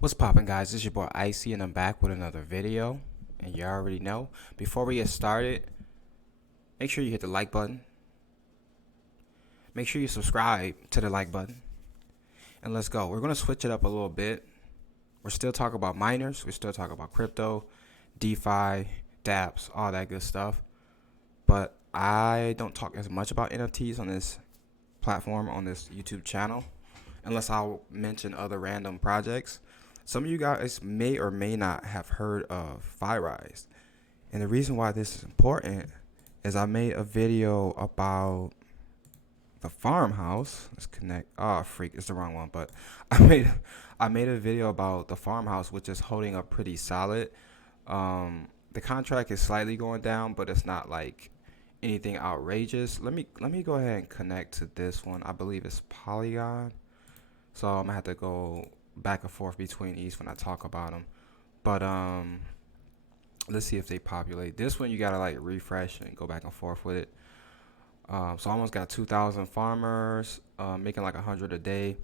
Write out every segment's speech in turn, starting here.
What's poppin', guys? It's your boy Icy and I'm back with another video. And you already know, before we get started, make sure you hit the like button. Make sure you subscribe to the like button. And let's go. We're going to switch it up a little bit. We're still talking about miners. We're still talking about crypto, DeFi, dApps, all that good stuff. But I don't talk as much about NFTs on this platform, on this YouTube channel, unless I'll mention other random projects. Some of you guys may or may not have heard of Fyrise. And the reason why this is important is I made a video about the farmhouse. Let's connect. Oh, freak, it's the wrong one. But I made a video about the farmhouse, which is holding up pretty solid. The contract is slightly going down, but it's not like anything outrageous. Let me go ahead and connect to this one. I believe it's Polygon. So I'm gonna have to go back and forth between each when I talk about them. But let's see if they populate. This one you gotta like refresh and go back and forth with it. So I almost got 2,000 farmers, making like 100 a day,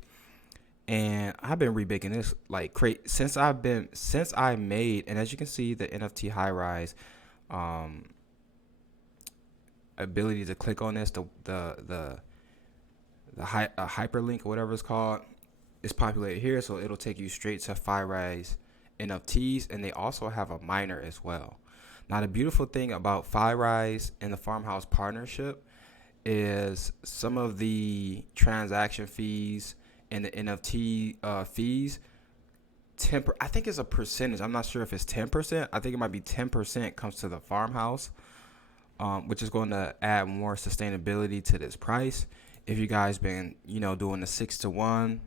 and I've been rebaking this like crazy since I made. And as you can see, the NFT high rise, um, ability to click on this, the hyperlink or whatever it's called, is populated here, so it'll take you straight to Fyrise NFTs, and they also have a miner as well. Now, the beautiful thing about Fyrise and the Farmhouse partnership is some of the transaction fees and the NFT fees. I think it's a percentage. I'm not sure if it's 10%. I think it might be 10% comes to the Farmhouse, which is going to add more sustainability to this price. If you guys been doing the 6-to-1,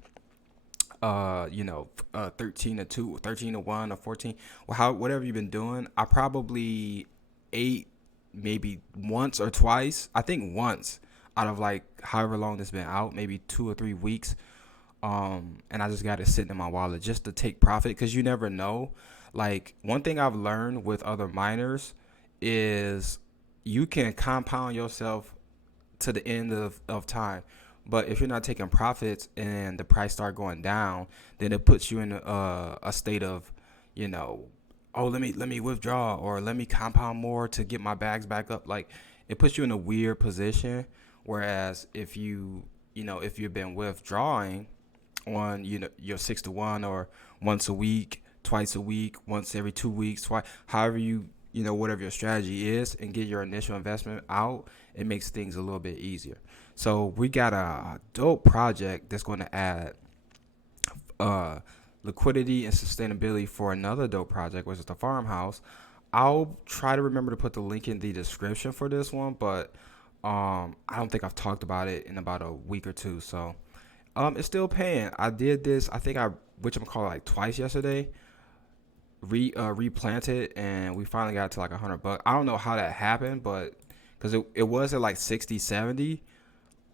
13 to 2, 13 to 1, or 14, whatever you've been doing, I probably ate maybe once or twice. I think once out of like however long this been out, maybe 2 or 3 weeks. And I just got it sitting in my wallet just to take profit, because you never know. Like, one thing I've learned with other miners is you can compound yourself to the end of time. But if you're not taking profits and the price start going down, then it puts you in a state of, oh, let me withdraw, or let me compound more to get my bags back up. Like, it puts you in a weird position. Whereas if you've been withdrawing on your 6-to-1, or once a week, twice a week, once every 2 weeks, twice, however whatever your strategy is, and get your initial investment out, it makes things a little bit easier. So we got a dope project that's going to add liquidity and sustainability for another dope project, which is the farmhouse. I'll try to remember to put the link in the description for this one, but I don't think I've talked about it in about a week or two. So it's still paying. I did this, I think which I'm calling like twice yesterday. Replanted, and we finally got to like $100. I don't know how that happened, but because it was at like 60, 70,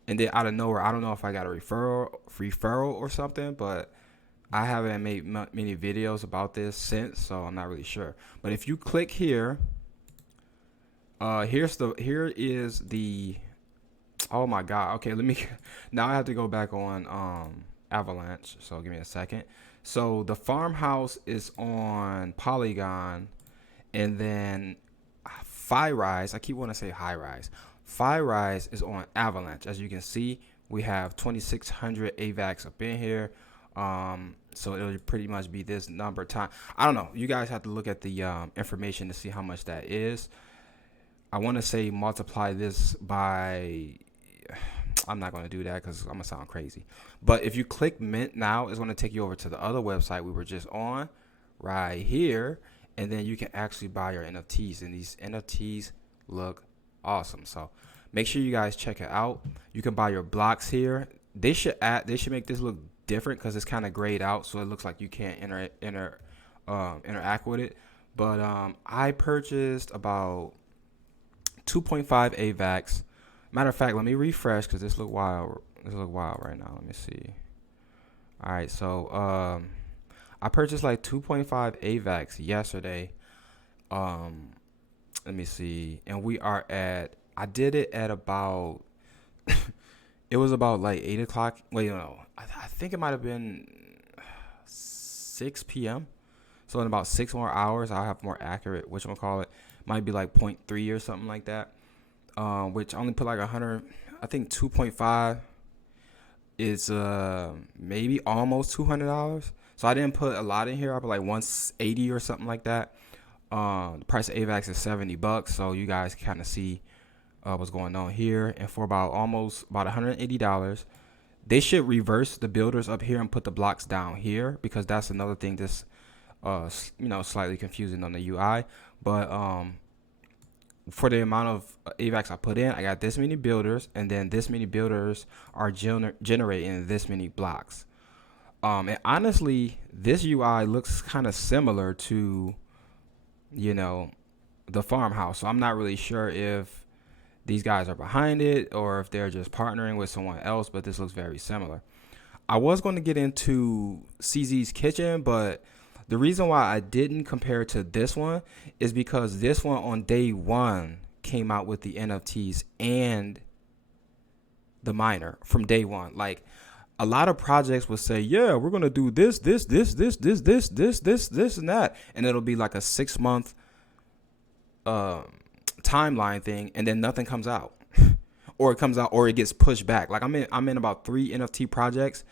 and then out of nowhere, I don't know if I got a referral or something, but I haven't made many videos about this since, so I'm not really sure. But if you click here, here is the, oh my god. Okay, now I have to go back on Avalanche. So give me a second. So the farmhouse is on Polygon, and then Fyrise, I keep wanting to say high rise. Fyrise is on Avalanche. As you can see, we have 2,600 AVAX up in here. So it'll pretty much be this number time. I don't know. You guys have to look at the information to see how much that is. I want to say multiply this by, I'm not going to do that because I'm going to sound crazy. But if you click mint now, it's going to take you over to the other website we were just on right here. And then you can actually buy your NFTs. And these NFTs look awesome. So make sure you guys check it out. You can buy your blocks here. They should make this look different because it's kind of grayed out, so it looks like you can't interact with it. But I purchased about 2.5 AVAX. Matter of fact, let me refresh because this look wild. This look wild right now. Let me see. All right, so I purchased like 2.5 AVAX yesterday. Let me see, and I did it at about. It was about like 8 o'clock. Wait, no, I think it might have been 6 p.m. So in about 6 more hours, I'll have more accurate, whatchamacallit, might be like 0.3 or something like that. Which I only put like 100, I think 2.5 is maybe almost $200. So I didn't put a lot in here. I put like 180 or something like that. The price of AVAX is $70, so you guys kind of see what's going on here. And for about $180, they should reverse the builders up here and put the blocks down here, because that's another thing that's slightly confusing on the UI. But for the amount of AVAX I put in, I got this many builders, and then this many builders are generating this many blocks. And honestly, this UI looks kind of similar to, the farmhouse. So I'm not really sure if these guys are behind it or if they're just partnering with someone else, but this looks very similar. I was going to get into CZ's Kitchen, but the reason why I didn't compare it to this one is because this one on day one came out with the NFTs and the miner from day one. Like, a lot of projects will say, yeah, we're going to do this, and that. And it'll be like a 6-month timeline thing, and then nothing comes out. Or it comes out, or it gets pushed back. Like, I'm in about 3 NFT projects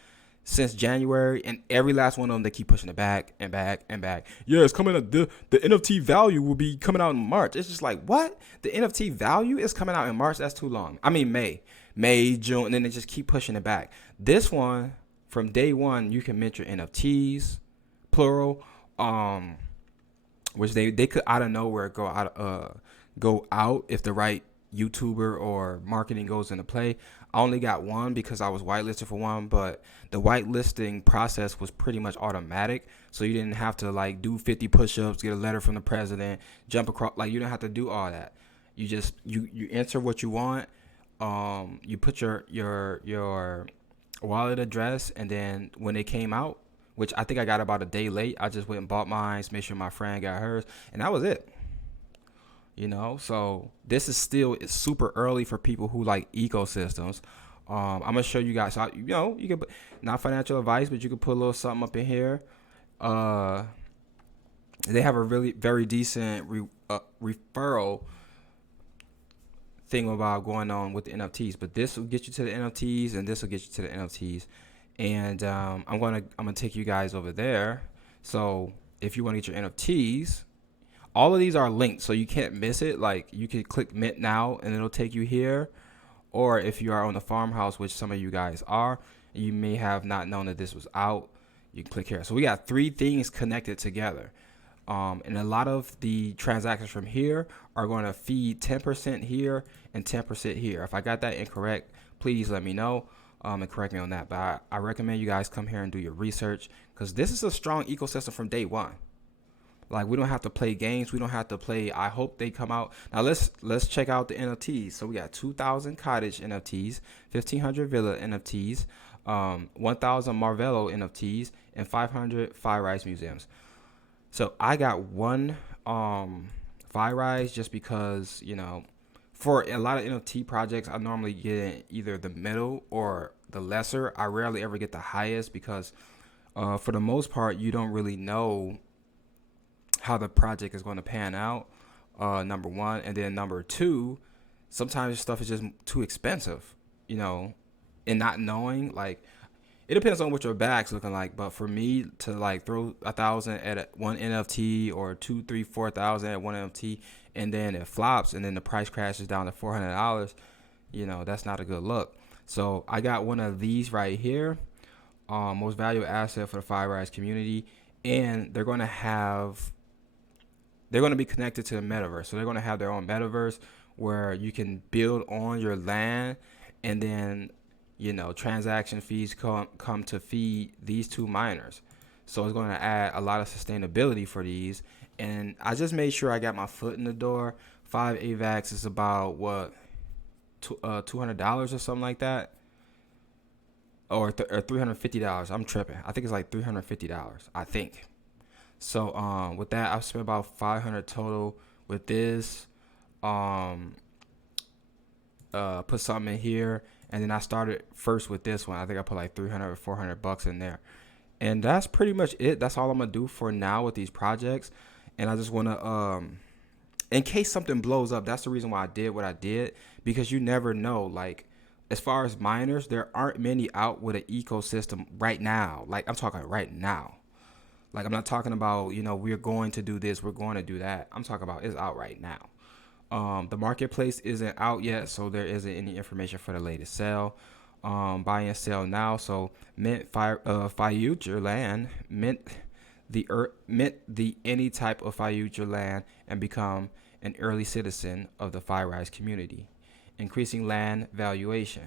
since January, and every last one of them, they keep pushing it back and back and back. Yeah, it's coming out. The NFT value will be coming out in March. It's just like, what? The NFT value is coming out in March? That's too long. I mean, May, June, and then they just keep pushing it back. This one, from day one, you can mint your NFTs, plural, which they could out of nowhere go out if the right YouTuber or marketing goes into play. I only got one because I was whitelisted for one, but the whitelisting process was pretty much automatic. So you didn't have to like do 50 push-ups, get a letter from the president, jump across. Like, you didn't have to do all that. You just you enter what you want. You put your wallet address, and then when it came out, which I think I got about a day late, I just went and bought mine, made sure my friend got hers, and that was it. So this is still, it's super early for people who like ecosystems. I'm gonna show you guys how, you can put, not financial advice, but you can put a little something up in here. They have a really very decent referral thing about going on with the NFTs, but this will get you to the NFTs, and this will get you to the NFTs. And I'm gonna take you guys over there. So if you want to get your NFTs, all of these are linked, so you can't miss it. Like, you can click mint now and it'll take you here. Or if you are on the farmhouse, which some of you guys are, and you may have not known that this was out, you can click here. So we got 3 things connected together. And a lot of the transactions from here are going to feed 10% here and 10% here. If I got that incorrect, please let me know and correct me on that. But I recommend you guys come here and do your research, because this is a strong ecosystem from day one. Like, we don't have to play games. We don't have to play, I hope they come out. Now let's check out the NFTs. So we got 2,000 cottage NFTs, 1,500 villa NFTs, 1,000 Marvello NFTs, and 500 Fyrise museums. So I got one Fyrise just because, for a lot of NFT projects, I normally get either the middle or the lesser. I rarely ever get the highest, because for the most part, you don't really know how the project is going to pan out, number one. And then number two, sometimes stuff is just too expensive, and not knowing, like, it depends on what your bag's looking like. But for me to like throw 1,000 at one NFT, or 2, 3, 4,000 at one NFT, and then it flops, and then the price crashes down to $400, that's not a good look. So I got one of these right here, most valuable asset for the Fyrise community, and they're going to be connected to the metaverse. So they're going to have their own metaverse where you can build on your land, and then, transaction fees come to feed these 2 miners. So it's going to add a lot of sustainability for these. And I just made sure I got my foot in the door. 5 AVAX is about $200 or something like that. Or $350. I'm tripping. I think it's like $350, I think. So with that, I've spent about $500 total with this. Put something in here, and then I started first with this one. I think I put like $300 or $400 in there, And that's pretty much it. That's all I'm gonna do for now with these projects. And I just wanna in case something blows up, that's the reason why I did what I did, because you never know. Like, as far as miners, there aren't many out with an ecosystem right now. Like, I'm talking right now. Like, I'm not talking about, we're going to do this, we're going to do that. I'm talking about it's out right now. The marketplace isn't out yet, so there isn't any information for the latest sale. Buy and sell now. So future land mint the any type of future land and become an early citizen of the Fyrise community, increasing land valuation.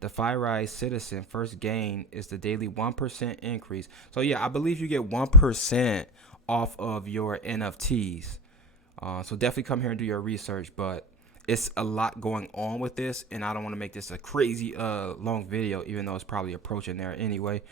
The Fyrise citizen first gain is the daily 1% increase. So yeah, I believe you get 1% off of your NFTs. So definitely come here and do your research, but it's a lot going on with this, and I don't want to make this a crazy long video, even though it's probably approaching there anyway.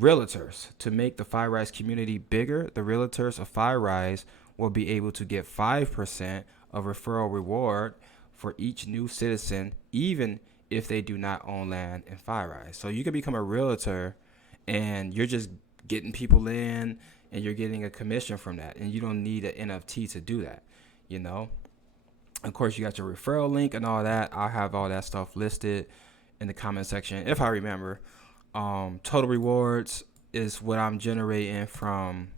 Realtors. To make the Fyrise community bigger, the realtors of Fyrise will be able to get 5% of referral reward for each new citizen, even if they do not own land in Fyrise. So you can become a realtor, and you're just getting people in, and you're getting a commission from that, and you don't need an NFT to do that, Of course, you got your referral link and all that. I'll have all that stuff listed in the comment section if I remember. Total rewards is what I'm generating from.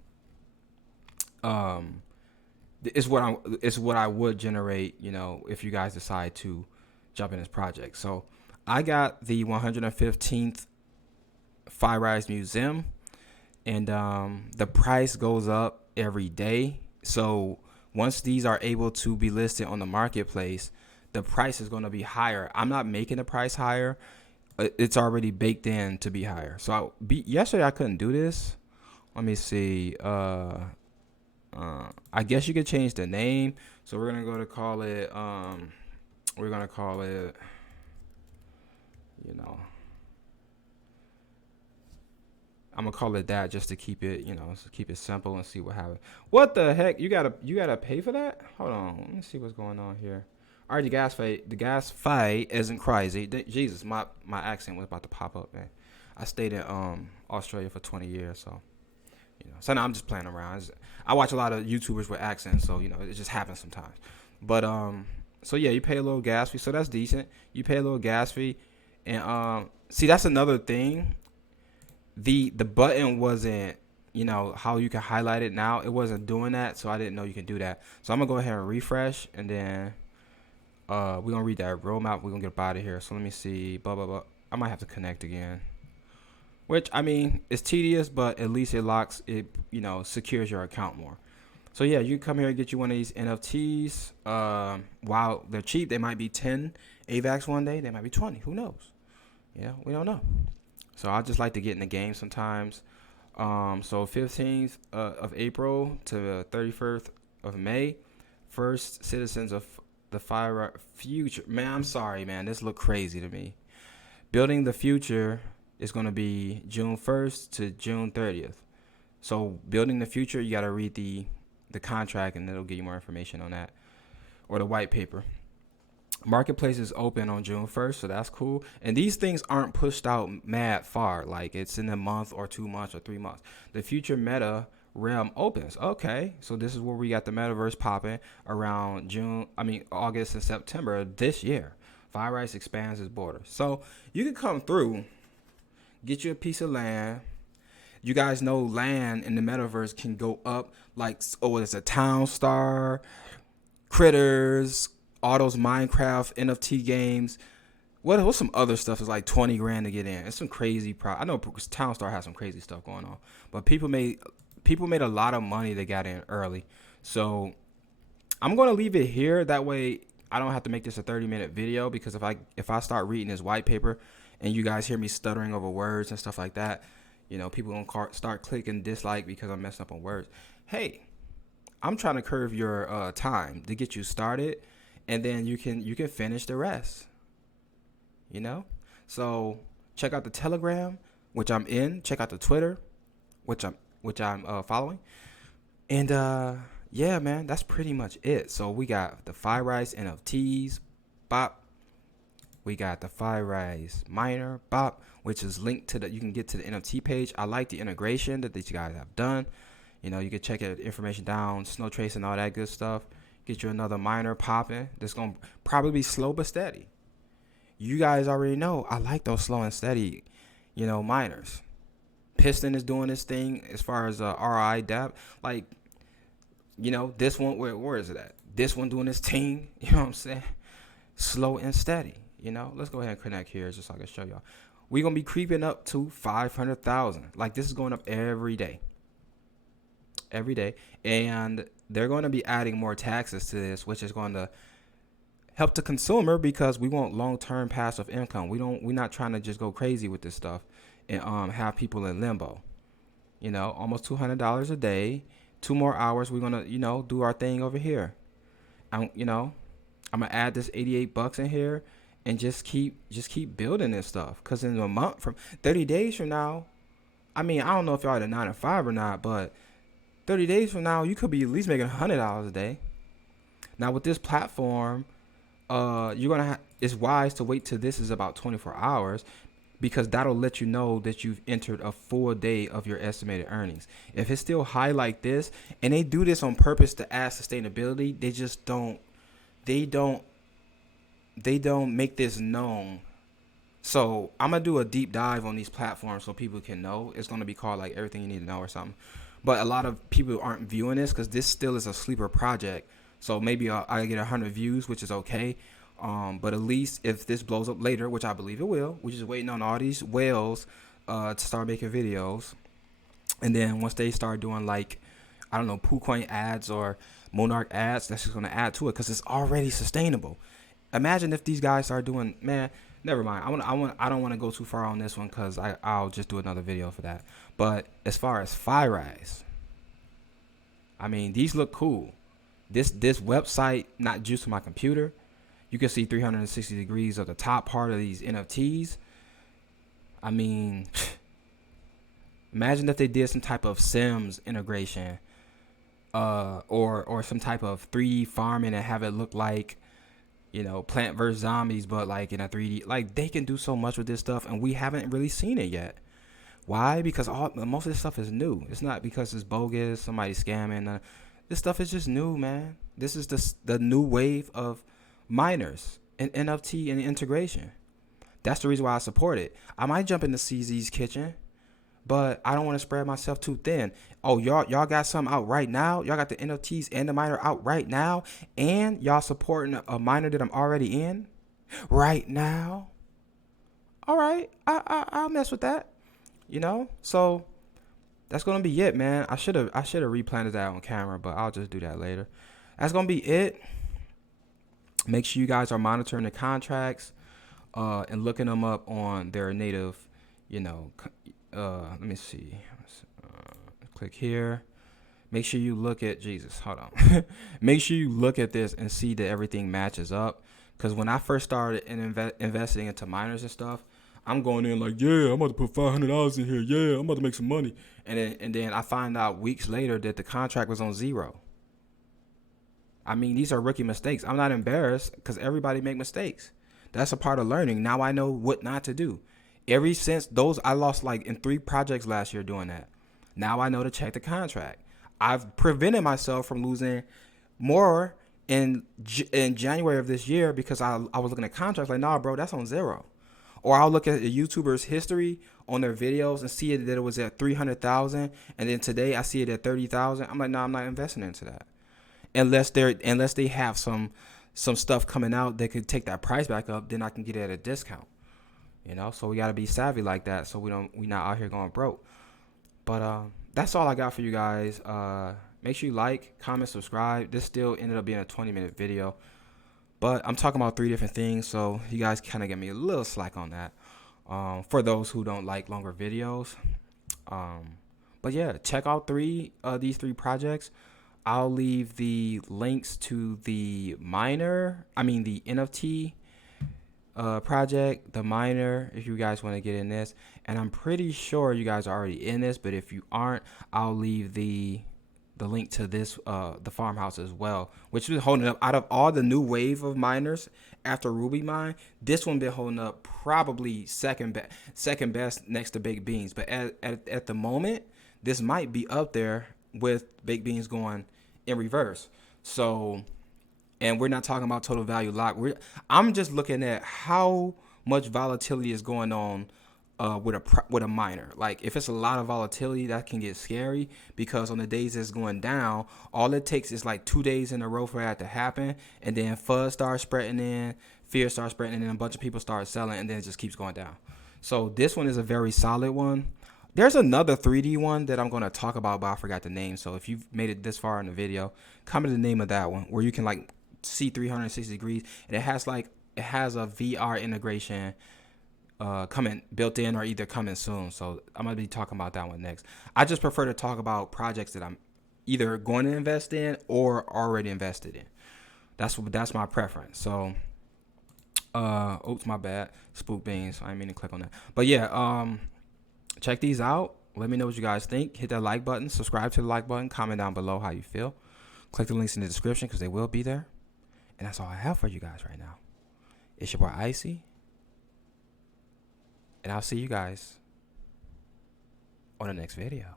It's what I would generate, if you guys decide to jump in this project. So I got the 115th Fyrise Museum, and the price goes up every day. So once these are able to be listed on the marketplace, the price is going to be higher. I'm not making the price higher. It's already baked in to be higher. So yesterday I couldn't do this. Let me see. I guess you could change the name. So we're going to call it, I'm gonna call it that just to keep it, keep it simple and see what happens. What the heck? You gotta pay for that? Hold on, let me see what's going on here. All right, the gas fight isn't crazy. Jesus, my accent was about to pop up, man. I stayed in Australia for 20 years, so so now I'm just playing around. I watch a lot of YouTubers with accents, so it just happens sometimes. But so yeah, you pay a little gas fee, so that's decent. You pay a little gas fee, and see, that's another thing. The button wasn't, how you can highlight it now. It wasn't doing that, so I didn't know you can do that. So I'm gonna go ahead and refresh, and then we're gonna read that roadmap. We're gonna get up out of here. So let me see. Blah blah blah. I might have to connect again, which I mean it's tedious, but at least it locks it. Secures your account more. So yeah, you come here and get you one of these NFTs. While they're cheap, they might be 10 AVAX one day. They might be 20. Who knows? We don't know. So I just like to get in the game sometimes. So 15th of April to the 31st of May, first citizens of the future. Man, I'm sorry, man. This look crazy to me. Building the future is going to be June 1st to June 30th. So building the future, you got to read the contract, and it'll give you more information on that, or the white paper. Marketplace is open on June 1st, so that's cool. And these things aren't pushed out mad far, like it's in a month or 2 months or 3 months. The future meta realm opens. Okay, so this is where we got the metaverse popping around August and September this year. Fyrise expands its borders. So you can come through, get you a piece of land. You guys know land in the metaverse can go up like, it's a Town Star, Critters, all those Minecraft NFT games. What's some other stuff is like 20 grand to get in? It's some crazy I know Town Star has some crazy stuff going on, but people made a lot of money that got in early. So I'm going to leave it here. That way I don't have to make this a 30-minute video, because if I start reading this white paper and you guys hear me stuttering over words and stuff like that, people gonna start clicking dislike because I'm messing up on words. Hey, I'm trying to curve your time to get you started, and then you can finish the rest. So check out the Telegram, which I'm in. Check out the Twitter, which I'm following. And yeah, man, that's pretty much it. So we got the Fyrise NFTs, Bop, We got the Fyrise miner bot, which is linked to the, you can get to the NFT page. I like the integration that these guys have done. You know, you can check it, information down, snow trace and all that good stuff. Get you another miner popping. That's going to probably be slow but steady. You guys already know I like those slow and steady, you know, miners. Piston is doing this thing as far as RI dApp. Like, you know, this one, where is it at? This one doing this team, you know what I'm saying? Slow and steady, you know? Let's go ahead and connect here just so I can show y'all. We're going to be creeping up to 500,000. Like, this is going up every day. Every day. And they're going to be adding more taxes to this, which is going to help the consumer because we want long-term passive income. We're not trying to just go crazy with this stuff and have people in limbo. You know, almost $200 a day. 2 more hours, we're gonna, you know, do our thing over here. You know, I'm gonna add this $88 in here and just keep building this stuff. Cause in a month, from 30 days from now, I mean, I don't know if y'all at a 9 to 5 or not, but 30 days from now, you could be at least making $100 a day. Now with this platform, you're gonna it's wise to wait till this is about 24 hours. Because that'll let you know that you've entered a full day of your estimated earnings. If it's still high like this, and they do this on purpose to add sustainability, they just don't make this known. So I'm gonna do a deep dive on these platforms so people can know. It's gonna be called like everything you need to know or something. But a lot of people aren't viewing this because this still is a sleeper project. So maybe I get 100 views, which is okay. But at least if this blows up later, which I believe it will, we're just waiting on all these whales to start making videos. And then once they start doing like, I don't know, PooCoin ads or Monarch ads, that's just going to add to it because it's already sustainable. Imagine if these guys start doing, man, never mind. I don't want to go too far on this one because I'll just do another video for that. But as far as Fyrise, I mean, these look cool. This website, not juiced to my computer. You can see 360 degrees of the top part of these NFTs. I mean, imagine if they did some type of Sims integration, or some type of 3D farming and have it look like, you know, Plant vs Zombies, but like in a 3D. Like they can do so much with this stuff, and we haven't really seen it yet. Why? Because most of this stuff is new. It's not because it's bogus, somebody scamming. This stuff is just new, man. This is the new wave of miners and NFT and integration. That's the reason why I support it. I might jump into CZ's kitchen, but I don't want to spread myself too thin. Oh, y'all got something out right now? Y'all got the NFTs and the miner out right now? And y'all supporting a miner that I'm already in right now? All right, I'll mess with that. You know? So that's gonna be it, man. I should have replanted that on camera, but I'll just do that later. That's gonna be it. Make sure you guys are monitoring the contracts and looking them up on their native, you know, let me see. Click here. Make sure you look at, Jesus, hold on. Make sure you look at this and see that everything matches up. Because when I first started investing into miners and stuff, I'm going in like, yeah, I'm about to put $500 in here. Yeah, I'm about to make some money. And then I find out weeks later that the contract was on zero. I mean, these are rookie mistakes. I'm not embarrassed because everybody make mistakes. That's a part of learning. Now I know what not to do. Ever since those, I lost like in 3 projects last year doing that. Now I know to check the contract. I've prevented myself from losing more in January of this year because I was looking at contracts like, nah, bro, that's on zero. Or I'll look at a YouTuber's history on their videos and see that it was at 300,000, and then today I see it at 30,000. I'm like, nah, I'm not investing into that. Unless they have some stuff coming out that could take that price back up, then I can get it at a discount. You know, so we gotta be savvy like that, so we not out here going broke. But that's all I got for you guys. Make sure you like, comment, subscribe. This still ended up being a 20-minute video, but I'm talking about 3 different things, so you guys kind of get me a little slack on that. For those who don't like longer videos. But yeah, check out these 3 projects. I'll leave the links to the NFT project, the miner, if you guys want to get in this. And I'm pretty sure you guys are already in this, but if you aren't, I'll leave the the link to this the farmhouse as well, which is holding up out of all the new wave of miners after Ruby Mine. This one been holding up probably second best next to Baked Beans. But at the moment, this might be up there with Baked Beans going in reverse. So, and we're not talking about total value lock. I'm just looking at how much volatility is going on with a miner. Like if it's a lot of volatility, that can get scary, because on the days it's going down, all it takes is like 2 days in a row for that to happen, and then fuzz starts spreading in, fear starts spreading in, and a bunch of people start selling, and then it just keeps going down. So this one is a very solid one. There's another 3D one that I'm going to talk about, but I forgot the name. So if you've made it this far in the video, comment the name of that one, where you can like see 360 degrees, and it has a VR integration coming built in, or either coming soon. So I'm gonna be talking about that one next. I just prefer to talk about projects that I'm either going to invest in or already invested in. That's my preference. So oops, my bad, spook beans, I didn't mean to click on that. But yeah, check these out. Let me know what you guys think. Hit that like button, subscribe to the like button, comment down below how you feel. Click the links in the description, because they will be there. And that's all I have for you guys right now. It's your boy Icy, and I'll see you guys on the next video.